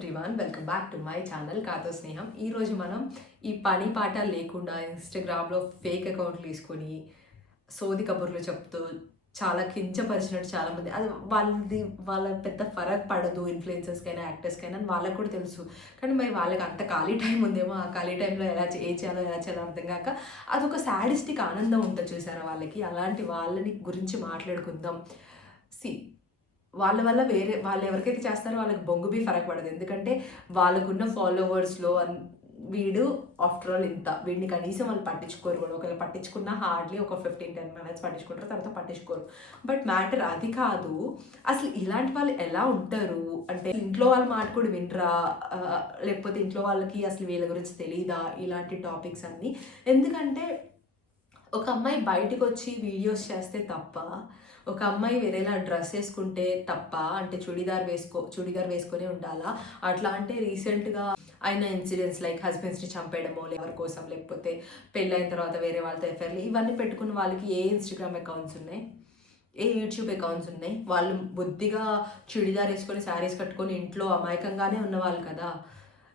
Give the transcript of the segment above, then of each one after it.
Everyone, welcome back to my channel కాతో స్నేహం. ఈరోజు మనం ఈ పని పాట లేకుండా ఇన్స్టాగ్రామ్లో ఫేక్ అకౌంట్లు తీసుకొని సోది కబుర్లు చెప్తూ చాలా కించపరిచినట్టు చాలామంది, అది వాళ్ళ పెద్ద ఫరక్ పడదు ఇన్ఫ్లుయెన్సర్స్కైనా యాక్టర్స్కైనా అని వాళ్ళకు కూడా తెలుసు. కానీ మరి వాళ్ళకి అంత ఖాళీ టైం ఉందేమో, ఆ ఖాళీ టైంలో ఏం చేయాలో అర్థం కాక అదొక సాడిస్టిక్ ఆనందం ఉంటుంది చూసారా వాళ్ళకి. అలాంటి వాళ్ళని గురించి మాట్లాడుకుందాం. సి వాళ్ళ వల్ల వేరే వాళ్ళు ఎవరికైతే చేస్తారో వాళ్ళకి బొంగు బీ ఫరక్ పడదు. ఎందుకంటే వాళ్ళకున్న ఫాలోవర్స్‌లో వీడు ఆఫ్టర్ ఆల్ ఇంత, వీడిని కనీసం వాళ్ళు పట్టించుకోరు కూడా. ఒకవేళ పట్టించుకున్న హార్డ్లీ ఒక 15-10 మినిట్స్ పట్టించుకుంటారు, తర్వాత పట్టించుకోరు. బట్ మ్యాటర్ అది కాదు. అసలు ఇలాంటి వాళ్ళు ఎలా ఉంటారు అంటే, ఇంట్లో వాళ్ళ మాట కూడా వినరా, లేకపోతే ఇంట్లో వాళ్ళకి అసలు వీళ్ళ గురించి తెలీదా, ఇలాంటి టాపిక్స్ అన్నీ. ఎందుకంటే ఒక అమ్మాయి బయటికి వచ్చి వీడియోస్ చేస్తే తప్ప, ఒక అమ్మాయి వేరేలా డ్రెస్ వేసుకుంటే తప్ప, అంటే చుడిదార్ వేసుకొని ఉండాలా. అట్లా అంటే రీసెంట్గా అయిన ఇన్సిడెంట్స్ లైక్ హస్బెండ్స్ని చంపేయడమో, ఎవరి కోసం, లేకపోతే పెళ్ళైన తర్వాత వేరే వాళ్ళతో ఎఫైర్లు, ఇవన్నీ పెట్టుకున్న వాళ్ళకి ఏ ఇన్స్టాగ్రామ్ అకౌంట్స్ ఉన్నాయి, ఏ యూట్యూబ్ అకౌంట్స్ ఉన్నాయి? వాళ్ళు బుద్ధిగా చుడిదార్ వేసుకొని శారీస్ కట్టుకొని ఇంట్లో అమాయకంగానే ఉన్నవాళ్ళు కదా.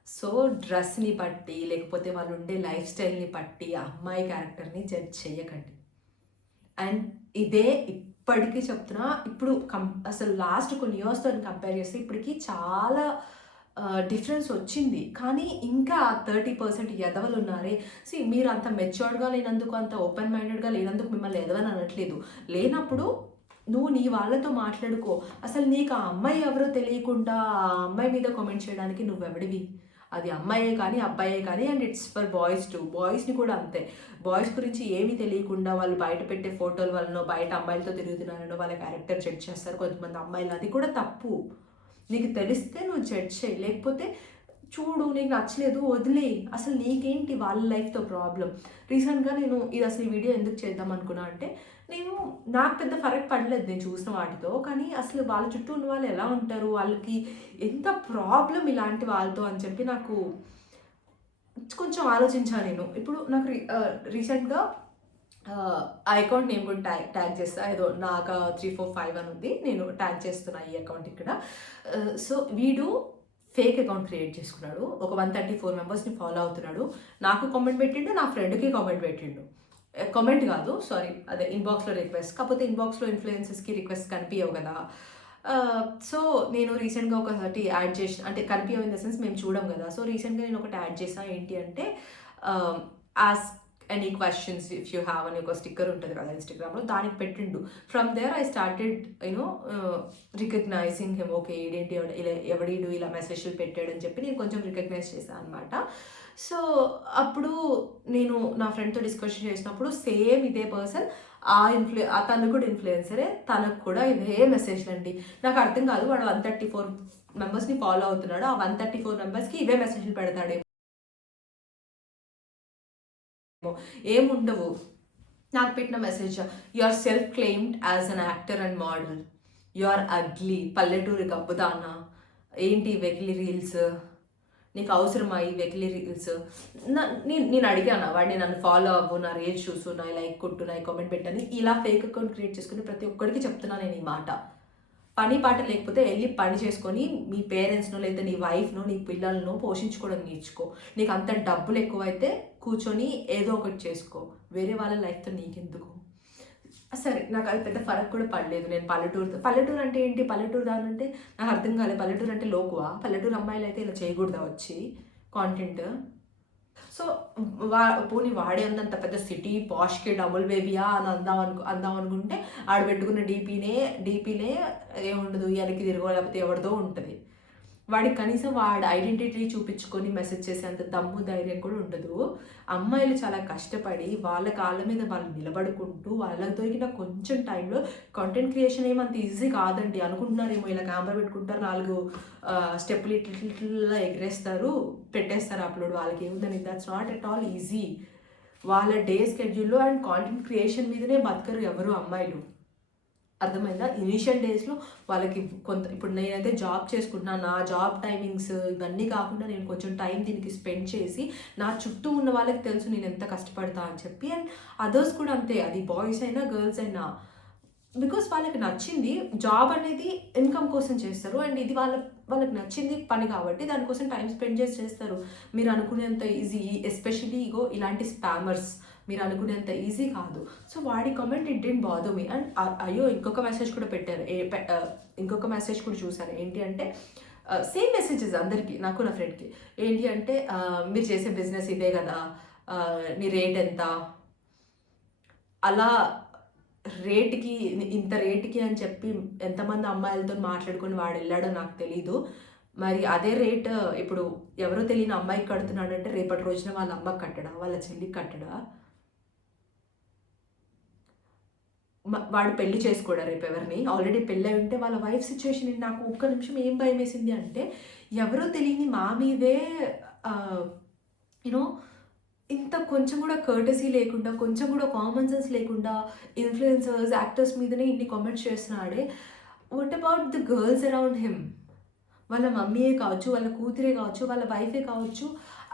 సో డ్రెస్ని బట్టి, లేకపోతే వాళ్ళు ఉండే లైఫ్ స్టైల్ని బట్టి అమ్మాయి క్యారెక్టర్ని జడ్జ్ చేయకండి. అండ్ ఇదే ఇప్పటికీ చెప్తున్నా. ఇప్పుడు అసలు లాస్ట్ కొన్ని ఇయర్స్తో కంపేర్ చేస్తే ఇప్పటికి చాలా డిఫరెన్స్ వచ్చింది. కానీ ఇంకా 30% ఎదవలు ఉన్నారే. మీరు అంత మెచ్యూర్డ్గా లేనందుకు, అంత ఓపెన్ మైండెడ్గా లేనందుకు మిమ్మల్ని ఎదవని అనట్లేదు. లేనప్పుడు నువ్వు నీ వాళ్ళతో మాట్లాడుకో. అసలు నీకు ఆ అమ్మాయి ఎవరో తెలియకుండా ఆ అమ్మాయి మీద కామెంట్ చేయడానికి నువ్వెవడివి? అది అమ్మాయే కానీ అబ్బాయే కానీ, and it's for boys too. బాయ్స్ని కూడా అంతే. బాయ్స్ గురించి ఏమీ తెలియకుండా వాళ్ళు బయట పెట్టే ఫోటోల వలన, బయట అమ్మాయిలతో తిరుగుతున్నారనో వాళ్ళ క్యారెక్టర్ జడ్జ్ చేస్తారు కొంతమంది అమ్మాయిలు. అది కూడా తప్పు. నీకు తెలిస్తే నువ్వు జడ్జ్ చేయి, లేకపోతే చూడు నీకు నచ్చలేదు వదిలే. అసలు నీకేంటి వాళ్ళ లైఫ్తో ప్రాబ్లం? రీసెంట్గా నేను ఇది అసలు ఈ వీడియో ఎందుకు చేద్దాం అనుకున్నా అంటే, నాకు పెద్ద ఫరక్ పడలేదు నేను చూసిన వాటితో. కానీ అసలు వాళ్ళ చుట్టూ ఉన్న వాళ్ళు ఎలా ఉంటారు, వాళ్ళకి ఎంత ప్రాబ్లం ఇలాంటి వాళ్ళతో అని చెప్పి నాకు కొంచెం ఆలోచించాను నేను. ఇప్పుడు నాకు రీసెంట్గా ఆ అకౌంట్ నేమ్ కూడా ట్యాగ్ చేస్తా. ఏదో నాకు 345 అని ఉంది, నేను ట్యాగ్ చేస్తున్నా ఈ అకౌంట్ ఇక్కడ. సో వీడు ఫేక్ అకౌంట్ క్రియేట్ చేసుకున్నాడు. ఒక 134 మెంబర్స్ని ఫాలో అవుతున్నాడు. నాకు కామెంట్ పెట్టిండు, నా ఫ్రెండ్కి కామెంట్ పెట్టిండు. కామెంట్ కాదు, సారీ, అదే ఇన్బాక్స్లో రిక్వెస్ట్. కాకపోతే ఇన్బాక్స్లో ఇన్ఫ్లుయెన్సెస్కి రిక్వెస్ట్ కనిపించవు కదా. సో నేను రీసెంట్గా ఒకటి యాడ్ చేసిన, అంటే కనిపించవు ఇన్ ద సెన్స్ మేము చూడం కదా. సో రీసెంట్గా నేను ఒకటి యాడ్ చేసాను. ఏంటి అంటే, ask any questions if you have అని ఒక స్టిక్కర్ ఉంటుంది కదా ఇన్స్టాగ్రామ్లో, దానికి పెట్టిండు. From there I started recognising him. Okay, ఏంటి ఇలా ఎవడీడు ఇలా మెసేజ్లు పెట్టాడని చెప్పి నేను కొంచెం రికగ్నైజ్ చేశాను అనమాట. సో అప్పుడు నేను నా ఫ్రెండ్తో డిస్కషన్ చేసినప్పుడు సేమ్ ఇదే పర్సన్, తను కూడా ఇన్ఫ్లుయెన్సరే, తనకు కూడా ఇదే మెసేజ్లు అండి. నాకు అర్థం కాదు, వాడు 134 మెంబర్స్ని ఫాలో అవుతున్నాడు, ఆ 134 మెంబర్స్కి ఇవే మెసేజ్లు పెడతాడేమో. ఏముండవు. నాకు పెట్టిన message, you are self claimed as an actor and model, you are ugly, పల్లెటూరి గబ్బుదానా, ఏంటి వెకిలి రీల్స్, నీకు అవసరమా ఈ వెకిలి రీల్స్? నేను అడిగాను వాడిని, నన్ను ఫాలో అవ్వు, నా రీల్స్ చూసు, నా లైక్ కొట్టు, నా కామెంట్ పెట్టని. ఇలా ఫేక్ అకౌంట్ క్రియేట్ చేసుకుని ప్రతి ఒక్కరికి చెప్తున్నా నేను ఈ మాట. పని పాట లేకపోతే వెళ్ళి పని చేసుకొని మీ పేరెంట్స్నో, లేదా నీ వైఫ్నో, నీ పిల్లలను పోషించుకోవడం నేర్చుకో. నీకు అంత డబ్బులు ఎక్కువైతే కూర్చొని ఏదో ఒకటి చేసుకో. వేరే వాళ్ళ లైఫ్తో నీకెందుకు? సరే, నాకు అది పెద్ద ఫరక్ కూడా పడలేదు. నేను పల్లెటూరు అంటే ఏంటి, పల్లెటూరు దాని అంటే నాకు అర్థం కాలేదు. పల్లెటూరు అంటే లోకువా? పల్లెటూరు అమ్మాయిలు అయితే ఇలా చేయకూడదా వచ్చి కాంటెంట్? సో పోనీ వాడే అంత పెద్ద సిటీ పాష్కి డబుల్ బేబీయా అని అందాం అనుకుంటే, ఆడ పెట్టుకున్న డీపీనే ఏముండదు, వెనక్కి తిరగో, లేకపోతే ఎవరిదో ఉంటుంది. వాడికి కనీసం వాడి ఐడెంటిటీ చూపించుకొని మెసేజ్ చేసేంత దమ్ము ధైర్యం కూడా ఉండదు. అమ్మాయిలు చాలా కష్టపడి వాళ్ళ కాళ్ళ మీద వాళ్ళు నిలబడుకుంటూ, వాళ్ళకి దొరికిన కొంచెం టైంలో కంటెంట్ క్రియేషన్ ఏమంత ఈజీ కాదండి. అనుకుంటున్నారేమో ఇలా కెమెరా పెట్టుకుంటారు, 4 స్టెప్పులు ఇట్లా ఎగరేస్తారు, పెట్టేస్తారు అప్లోడ్, వాళ్ళకి ఏముందని. That's not at all easy. వాళ్ళ డే స్కెడ్యూల్లో అండ్ కాంటెంట్ క్రియేషన్ మీదనే బతకరు ఎవరు అమ్మాయిలు. అర్థమైందా? ఇనీషియల్ డేస్లో వాళ్ళకి ఇప్పుడు నేనైతే జాబ్ చేసుకుంటున్నాను, నా జాబ్ టైమింగ్స్ ఇవన్నీ కాకుండా నేను కొంచెం టైం దీనికి స్పెండ్ చేసి, నా చుట్టూ ఉన్న వాళ్ళకి తెలుసు నేను ఎంత కష్టపడతా అని చెప్పి. అండ్ అదర్స్ కూడా అంతే, అది బాయ్స్ అయినా గర్ల్స్ అయినా. బికాస్ వాళ్ళకి నచ్చింది. జాబ్ అనేది ఇన్కమ్ కోసం చేస్తారు, అండ్ ఇది వాళ్ళ వాళ్ళకి నచ్చింది పని కాబట్టి దానికోసం టైం స్పెండ్ చేస్తారు. మీరు అనుకునేంత ఈజీ, ఎస్పెషల్లీ ఇలాంటి స్పామర్స్ మీరు అనుకునేంత ఈజీ కాదు. సో వాడి comment it didn't bother me. And అయ్యో ఇంకొక మెసేజ్ కూడా పెట్టారు, ఇంకొక మెసేజ్ కూడా చూసాను. ఏంటి అంటే సేమ్ మెసేజెస్ అందరికీ, నాకు నా ఫ్రెండ్కి. ఏంటి అంటే మీరు చేసే బిజినెస్ ఇదే కదా, నీ రేట్ ఎంత, అలా రేట్కి ఇంత రేట్కి అని చెప్పి ఎంతమంది అమ్మాయిలతో మాట్లాడుకొని వాడు వెళ్ళాడో నాకు తెలీదు. మరి అదే రేట్ ఇప్పుడు ఎవరో తెలియని అమ్మాయికి కడుతున్నాడంటే రేపటి రోజున వాళ్ళ అమ్మకి కట్టడా, వాళ్ళ చెల్లికి కట్టడా? వాడు పెళ్లి చేసుకోడా రేపు ఎవరిని? ఆల్రెడీ పెళ్ళి అయి ఉంటే వాళ్ళ వైఫ్ సిచ్యువేషన్. నాకు ఒక్క నిమిషం ఏం భయం వేసింది అంటే, ఎవరో తెలియని మా మీదే యూనో ఇంత కొంచెం కూడా కర్టసీ లేకుండా, కొంచెం కూడా కామన్ సెన్స్ లేకుండా ఇన్ఫ్లుయెన్సర్స్, యాక్టర్స్ మీదనే ఇన్ని కామెంట్స్ చేస్తున్నాడే. What about the girls around him? వాళ్ళ మమ్మీయే కావచ్చు, వాళ్ళ కూతురే కావచ్చు, వాళ్ళ వైఫే కావచ్చు.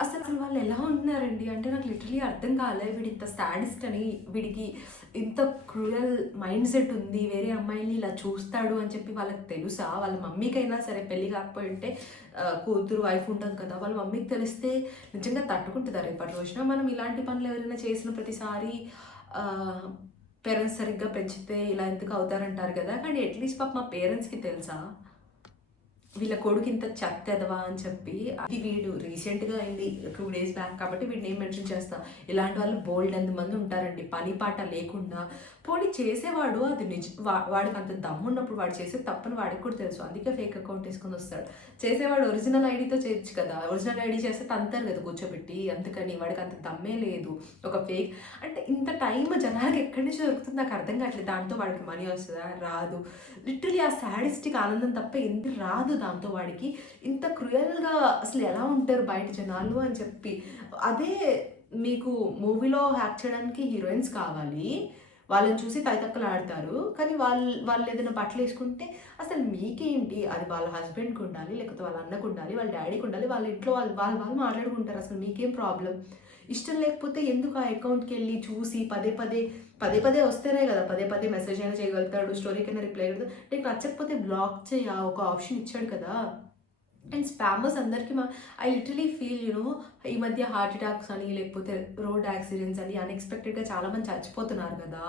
అసలు వాళ్ళు ఎలా ఉంటున్నారండి అంటే నాకు లిటరలీ అర్థం కాలే. వీడి ఇంత సాడిస్ట్ అని, వీడికి ఇంత క్రూయల్ మైండ్ సెట్ ఉంది, వేరే అమ్మాయిని ఇలా చూస్తాడు అని చెప్పి వాళ్ళకి తెలుసా? వాళ్ళ మమ్మీకైనా సరే పెళ్ళి కాకపోయింటే కూతురు వైఫ్ ఉంటుంది కదా, వాళ్ళ మమ్మీకి తెలిస్తే నిజంగా తట్టుకుంటుందా రేపటి రోజున? మనం ఇలాంటి పనులు ఎవరైనా చేసిన ప్రతిసారి పేరెంట్స్ సరిగ్గా పెంచితే ఇలా ఎందుకు అవుతారంటారు కదా. కానీ అట్లీస్ట్ పాప మా పేరెంట్స్కి తెలుసా వీళ్ళ కొడుకు ఇంత చెత్తెదవా అని చెప్పి? అది వీడు రీసెంట్గా అయింది 2 days బ్యాక్ కాబట్టి వీడిని ఏం మెన్షన్ చేస్తా. ఇలాంటి వాళ్ళు బోల్డ్ ఎంతమంది ఉంటారండి, పని పాట లేకుండా. పోనీ చేసేవాడు అది వాడికి అంత దమ్ము ఉన్నప్పుడు వాడు చేసే తప్పని వాడికి కూడా తెలుసు, అందుకే ఫేక్ అకౌంట్ తీసుకొని వస్తాడు. చేసేవాడు ఒరిజినల్ ఐడితో చేయొచ్చు కదా, ఒరిజినల్ ఐడి చేస్తే తంతారు కదా కూర్చోబెట్టి. అందుకని వాడికి అంత దమ్మే లేదు. ఒక ఫేక్ అంటే ఇంత టైం జనాలకు ఎక్కడి నుంచి దొరుకుతుంది నాకు అర్థం కావట్లేదు. దాంతో వాడికి మనీ వస్తుందా? రాదు. లిటరలీ ఆ సాడిస్టిక్ ఆనందం తప్ప ఎందుకు రాదు దాంతో వాడికి. ఇంత క్రూయల్గా అసలు ఎలా ఉంటారు బయట జనాలు అని చెప్పి. అదే మీకు మూవీలో యాక్ట్ చేయడానికి హీరోయిన్స్ కావాలి, వాళ్ళని చూసి తైతక్కలు ఆడతారు. కానీ వాళ్ళు ఏదైనా బట్టలు వేసుకుంటే అసలు మీకేంటి? అది వాళ్ళ హస్బెండ్కి ఉండాలి, లేకపోతే వాళ్ళ అన్నకు ఉండాలి, వాళ్ళ డాడీకి ఉండాలి, వాళ్ళ ఇంట్లో వాళ్ళు మాట్లాడుకుంటారు. అసలు మీకేం ప్రాబ్లం? ఇష్టం లేకపోతే ఎందుకు ఆ అకౌంట్కి వెళ్ళి చూసి పదే పదే వస్తేనే కదా పదే పదే మెసేజ్ అయినా చేయగలుగుతాడు, స్టోరీకైనా రిప్లై చేయగలుగుతాడు. నీకు నచ్చకపోతే బ్లాక్ చేయ, ఒక ఆప్షన్ ఇచ్చాడు కదా. అండ్ స్పామర్స్ అందరికీ ఐ లిటరలీ ఫీల్ ఈ మధ్య హార్ట్ అటాక్స్ అని, లేకపోతే రోడ్ యాక్సిడెంట్స్ అని అన్ఎక్స్పెక్టెడ్గా చాలామంది చచ్చిపోతున్నారు కదా.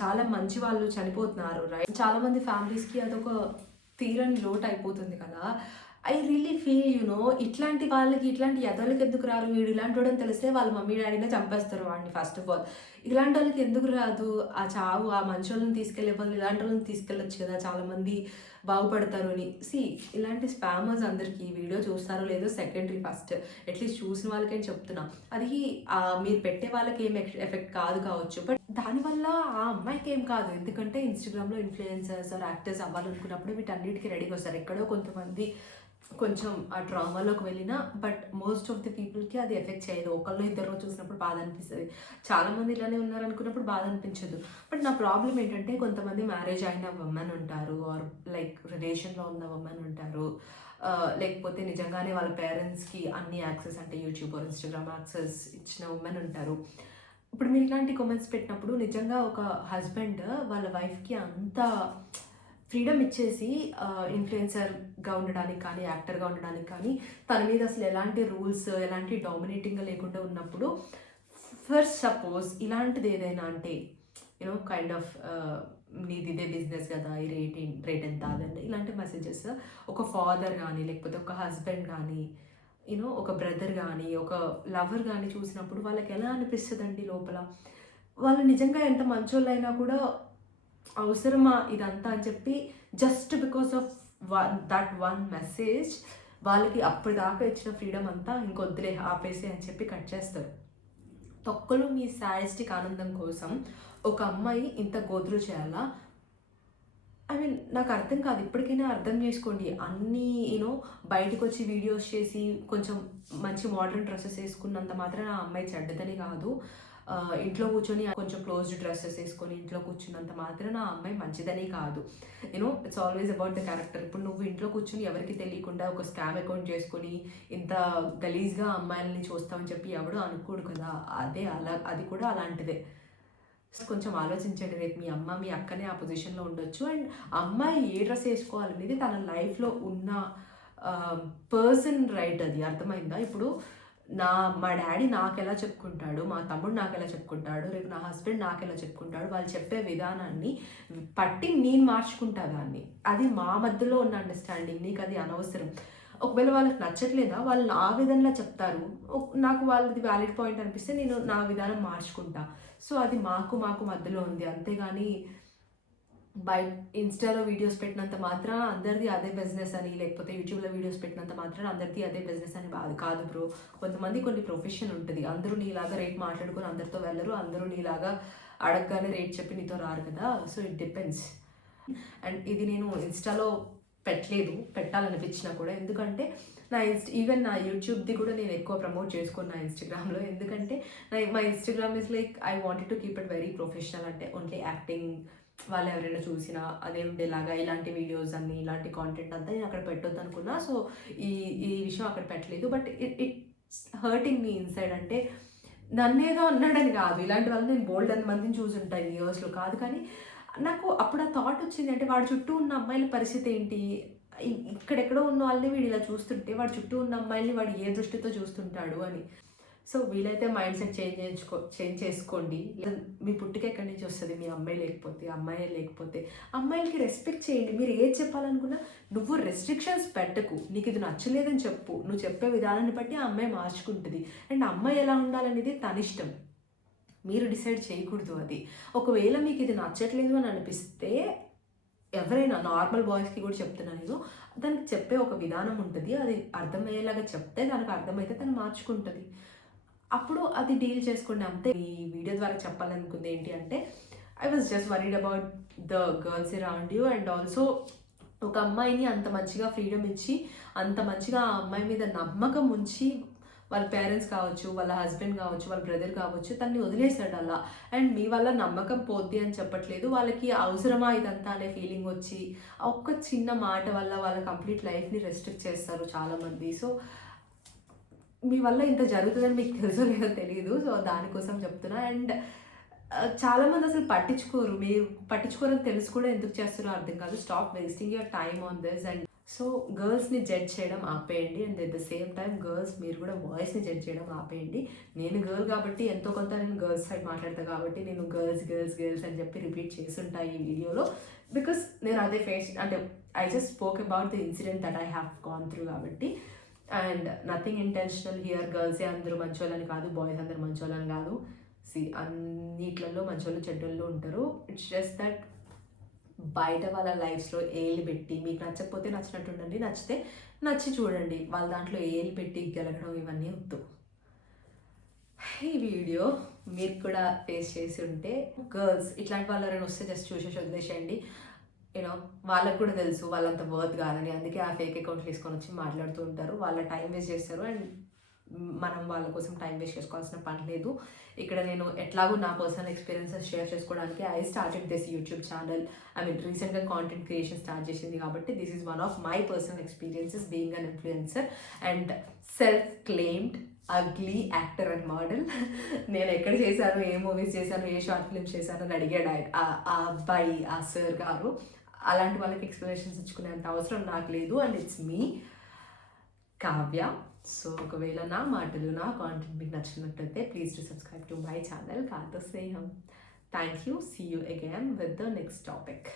చాలా మంచి వాళ్ళు చనిపోతున్నారు, రైట్? చాలామంది ఫ్యామిలీస్కి అదొక తీరని లోటు అయిపోతుంది కదా. ఐ రియలీ ఫీల్ ఇట్లాంటి వాళ్ళకి, ఇట్లాంటి ఎదలకి ఎందుకు రారు? వీడు ఇలాంటి వాడని తెలిస్తే వాళ్ళ మమ్మీ డాడీనే చంపేస్తారు వాడిని. ఫస్ట్ ఆఫ్ ఆల్ ఇలాంటి వాళ్ళకి ఎందుకు రాదు ఆ చావు? ఆ మంచి వాళ్ళని తీసుకెళ్లే వాళ్ళు ఇలాంటి వాళ్ళని తీసుకెళ్ళొచ్చు కదా, చాలామంది బాగుపడతారు అని. ఇలాంటి స్పామర్స్ అందరికీ వీడియో చూస్తారో లేదో సెకండరీ, ఫస్ట్ అట్లీస్ట్ చూసిన వాళ్ళకేం చెప్తున్నా. అది మీరు పెట్టే వాళ్ళకి ఏం ఎఫెక్ట్ కావచ్చు, బట్ దానివల్ల ఆ అమ్మాయికి ఏం కాదు. ఎందుకంటే ఇన్స్టాగ్రామ్లో ఇన్ఫ్లుయెన్సర్స్ ఆర్ యాక్టర్స్ అవ్వాలనుకున్నప్పుడు వీటన్నిటికీ రెడీగా వస్తారు. ఎక్కడో కొంతమంది కొంచెం ఆ డ్రామాలోకి వెళ్ళినా, బట్ మోస్ట్ ఆఫ్ ది పీపుల్కి అది ఎఫెక్ట్ చేయదు. ఒకళ్ళు ఇద్దరు చూసినప్పుడు బాధ అనిపిస్తుంది, చాలామంది ఇలానే ఉన్నారు అనుకున్నప్పుడు బాధ అనిపించదు. బట్ నా ప్రాబ్లం ఏంటంటే కొంతమంది మ్యారేజ్ అయిన ఉమెన్ ఉంటారు, ఆర్ లైక్ రిలేషన్లో ఉన్న ఉమెన్ ఉంటారు, లేకపోతే నిజంగానే వాళ్ళ పేరెంట్స్కి అన్ని యాక్సెస్ అంటే యూట్యూబ్ ఆర్ ఇన్స్టాగ్రామ్ యాక్సెస్ ఇచ్చిన ఉమెన్ ఉంటారు. ఇప్పుడు మీరు ఇలాంటి కామెంట్స్ పెట్టినప్పుడు నిజంగా ఒక హస్బెండ్ వాళ్ళ వైఫ్కి అంత ఫ్రీడమ్ ఇచ్చేసి ఇన్ఫ్లుయెన్సర్గా ఉండడానికి కానీ, యాక్టర్గా ఉండడానికి కానీ, తన మీద అసలు ఎలాంటి రూల్స్, ఎలాంటి డామినేటింగ్గా లేకుండా ఉన్నప్పుడు, ఫస్ట్ సపోజ్ ఇలాంటిది ఏదైనా అంటే కైండ్ ఆఫ్ నీది ఇదే బిజినెస్ కదా, ఈ రేట్ ఎంత అదండి, ఇలాంటి మెసేజెస్ ఒక ఫాదర్ కానీ, లేకపోతే ఒక హస్బెండ్ కానీ, ఒక బ్రదర్ కానీ, ఒక లవర్ కానీ చూసినప్పుడు వాళ్ళకి ఎలా అనిపిస్తుందండి లోపల? వాళ్ళు నిజంగా ఎంత మంచోళ్ళైనా కూడా అవసరమా ఇదంతా అని చెప్పి, just because of that one message వాళ్ళకి అప్పటిదాకా ఇచ్చిన ఫ్రీడమ్ అంతా ఇంకొద్దులే ఆపేసి అని చెప్పి కట్ చేస్తారు. తొక్కలో మీ సాడిస్టిక్ ఆనందం కోసం ఒక అమ్మాయి ఇంత గోత్రు చేయాలా? ఐ మీన్ నాకు అర్థం కాదు. ఇప్పటికైనా అర్థం చేసుకోండి. అన్నీ బయటకు వచ్చి వీడియోస్ చేసి కొంచెం మంచి మోడర్న్ డ్రెస్సెస్ వేసుకున్నంత మాత్రం ఆ అమ్మాయి చెడ్డదని కాదు. ఇంట్లో కూర్చొని కొంచెం క్లోజ్డ్ డ్రెస్సెస్ వేసుకొని ఇంట్లో కూర్చున్నంత మాత్రం ఆ అమ్మాయి మంచిదని కాదు. It's always about the character. ఇప్పుడు నువ్వు ఇంట్లో కూర్చొని ఎవరికి తెలియకుండా ఒక స్కామ్ అకౌంట్ చేసుకొని ఇంత గలీజ్గా అమ్మాయిలని చూస్తామని చెప్పి ఎవడో అనుకోడు కదా. అది కూడా అలాంటిదే. కొంచెం ఆలోచించండి. రేపు మీ అమ్మ, మీ అక్కనే ఆ పొజిషన్‌లో ఉండొచ్చు. అండ్ అమ్మాయి ఏ డ్రెస్ ఏసుకోవాలనేది తన లైఫ్‌లో ఉన్న పర్సన్ రైట్ అది. అర్థమైందా? ఇప్పుడు మా డ్యాడీ నాకెలా చెప్పుకుంటాడు, మా తమ్ముడు నాకెలా చెప్పుకుంటాడు, రేపు నా హస్బెండ్ నాకెలా చెప్పుకుంటాడు, వాళ్ళు చెప్పే విధానాన్ని పట్టి నేను మార్చుకుంటా దాన్ని. అది మా మధ్యలో ఉన్న అండర్‌స్టాండింగ్. నీకది అనవసరం. ఒకవేళ వాళ్ళకి నచ్చట్లేదా, వాళ్ళు నా విధంగా చెప్తారు. నాకు వాళ్ళది వ్యాలిడ్ పాయింట్ అనిపిస్తే నేను నా విధానం మార్చుకుంటా. సో, అది మాకు మధ్యలో ఉంది. అంతేగాని ఇన్‌స్టాలో వీడియోస్ పెట్టినంత మాత్రాన అందరిది అదే బిజినెస్ అని, లేకపోతే యూట్యూబ్‌లో వీడియోస్ పెట్టినంత మాత్రాన అందరిది అదే బిజినెస్ అని కాదు బ్రో. కొంతమంది కొన్ని ప్రొఫెషన్ ఉంటది. అందరూ నీలాగా రేట్ మాట్లాడుకొని అందరితో వెళ్ళరు. అందరూ నీలాగా అడగగానే రేట్ చెప్పి నీతో రారు కదా! So, it depends. అండ్ ఇది నేను ఇన్‌స్టాలో పెట్టలేదు. పెట్టాలనిపించినా కూడా. ఎందుకంటే ఈవెన్ నా యూట్యూబ్‌ది కూడా నేను ఎక్కువ ప్రమోట్ చేసుకోను నా ఇన్‌స్టాగ్రామ్‌లో. ఎందుకంటే my Instagram is like I wanted to keep it very professional. అంటే ఓన్లీ యాక్టింగ్ వాళ్ళు ఎవరైనా చూసినా అదే ఉండేలాగా ఇలాంటి వీడియోస్ అన్ని, ఇలాంటి కాంటెంట్ అంతా నేను అక్కడ పెట్టొద్దు అనుకున్నా. సో, ఈ ఈ విషయం అక్కడ పెట్టలేదు. But it's hurting me inside. అంటే నన్నేదో అన్నాడని కాదు. ఇలాంటి వాళ్ళు నేను బోలెడన్ని మందిని చూసుంటా ఈ ఇయర్స్‌లో. కాదు కానీ నాకు అప్పుడు ఆ థాట్ వచ్చింది. అంటే వాడి చుట్టూ ఉన్న అమ్మాయిల పరిస్థితి ఏంటి? ఇక్కడెక్కడో ఉన్న వాళ్ళని వీడు ఇలా చూస్తుంటే వాడి చుట్టూ ఉన్న అమ్మాయిల్ని వాడు ఏ దృష్టితో చూస్తుంటాడు అని. సో, వీలైతే మైండ్ సెట్ చేంజ్ చేసుకోండి. మీ పుట్టుక ఎక్కడి నుంచి వస్తది? మీ అమ్మాయి లేకపోతే, అమ్మాయే లేకపోతే. అమ్మాయిలకి రెస్పెక్ట్ చేయండి. మీరు ఏది చెప్పాలనుకున్నా నువ్వు రెస్ట్రిక్షన్స్ పెట్టకు. నీకు ఇది నచ్చలేదని చెప్పు. నువ్వు చెప్పే విధానాన్ని బట్టి ఆ అమ్మాయి మార్చుకుంటది. అండ్ అమ్మాయి ఎలా ఉండాలనేది తనిష్టం. మీరు డిసైడ్ చేయకూడదు అది. ఒకవేళ మీకు ఇది నచ్చట్లేదు అని అనిపిస్తే ఎవరైనా నార్మల్ బాయ్స్‌కి కూడా చెప్తున్నా నేను. దానికి చెప్పే ఒక విధానం ఉంటది. అది అర్థమయ్యేలాగా చెప్తే దానికి అర్థమైతే తను మార్చుకుంటది. అప్పుడు అది డీల్ చేసుకోండి అంతే. ఈ వీడియో ద్వారా చెప్పాలనుకుంది ఏంటి అంటే I was just worried about the girls around you. And also ఒక అమ్మాయిని అంత మంచిగా ఫ్రీడమ్ ఇచ్చి, అంత మంచిగా ఆ అమ్మాయి మీద నమ్మకం ఉంచి వాళ్ళ పేరెంట్స్ కావచ్చు, వాళ్ళ హస్బెండ్ కావచ్చు, వాళ్ళ బ్రదర్ కావచ్చు తనని వదిలేసాడు అలా. అండ్ మీ వల్ల నమ్మకం పోద్ది అని చెప్పట్లేదు. వాళ్ళకి అవసరమా ఇదంతా అనే ఫీలింగ్ వచ్చి ఒక్క చిన్న మాట వల్ల వాళ్ళ కంప్లీట్ లైఫ్ని రెస్ట్రిక్ట్ చేస్తారు చాలామంది. సో, మీ వల్ల ఇంత జరుగుతుందని మీకు తెలుసో లేదో తెలియదు. సో, దానికోసం చెప్తున్నా. అండ్ చాలామంది అసలు పట్టించుకోరు. మీరు పట్టించుకోరని తెలుసు కూడా ఎందుకు చేస్తారో అర్థం కాదు. Stop wasting your time on this. And so, గర్ల్స్‌ని జడ్జ్ చేయడం ఆపేయండి. And at the same time girls మీరు కూడా బాయ్స్‌ని జడ్జ్ చేయడం ఆపేయండి. నేను గర్ల్ కాబట్టి ఎంతో కొంత నేను గర్ల్స్ సైడ్ మాట్లాడతా కాబట్టి నేను గర్ల్స్ అని చెప్పి రిపీట్ చేసుంటా ఈ వీడియోలో. బికాస్ నేను అదే అంటే I just spoke about the incident that I have gone through కాబట్టి. And nothing intentional here. గర్ల్సే అందరూ మంచోళ్ళని కాదు, బాయ్స్ అందరూ మంచోళ్ళని కాదు. అన్నిట్లలో మంచోళ్ళు చెడ్డోళ్ళు ఉంటారు. ఇట్స్ జస్ట్ దట్ బయట వాళ్ళ లైఫ్స్లో ఏలు పెట్టి మీకు నచ్చకపోతే నచ్చినట్టు ఉండండి, నచ్చితే నచ్చి చూడండి. వాళ్ళ దాంట్లో ఏలు పెట్టి గెలగడం ఇవన్నీ వద్దు. ఈ వీడియో మీరు కూడా ఫేస్ చేసి ఉంటే గర్ల్స్ ఇట్లాంటి వాళ్ళు ఎవరైనా వస్తే జస్ట్ చూసేసి వదిలేసేయండి. యూనో వాళ్ళకు కూడా తెలుసు వాళ్ళంత వర్త్ కాదని. అందుకే ఆ ఫేక్ అకౌంట్లు తీసుకొని వచ్చి మాట్లాడుతూ ఉంటారు. వాళ్ళ టైం వేస్ట్ చేస్తారు. అండ్ మనం వాళ్ళ కోసం టైం వేస్ట్ చేసుకోవాల్సిన పని లేదు. ఇక్కడ నేను ఎట్లాగో నా పర్సనల్ ఎక్స్పీరియన్సెస్ షేర్ చేసుకోవడానికి I started this YouTube channel. I mean రీసెంట్గా కాంటెంట్ క్రియేషన్ స్టార్ట్ చేసింది కాబట్టి this is one of my personal experiences being an influencer and self claimed ugly actor and model. నేను ఎక్కడ చేశాను, ఏ మూవీస్ చేశాను, ఏ short films చేశాను అని అడిగాడు ఆ అబ్బాయి, ఆ సార్ గారు. అలాంటి వాళ్ళకి ఎక్స్ప్లెనేషన్స్ ఇచ్చుకునేంత అవసరం నాకు లేదు. And it's me Kavya. So, ఒకవేళ నా మాటలు, నా కాంటెంట్ మీకు నచ్చినట్లయితే please to subscribe to my channel కాతో స్నేహం. Thank you. See you again with the next topic.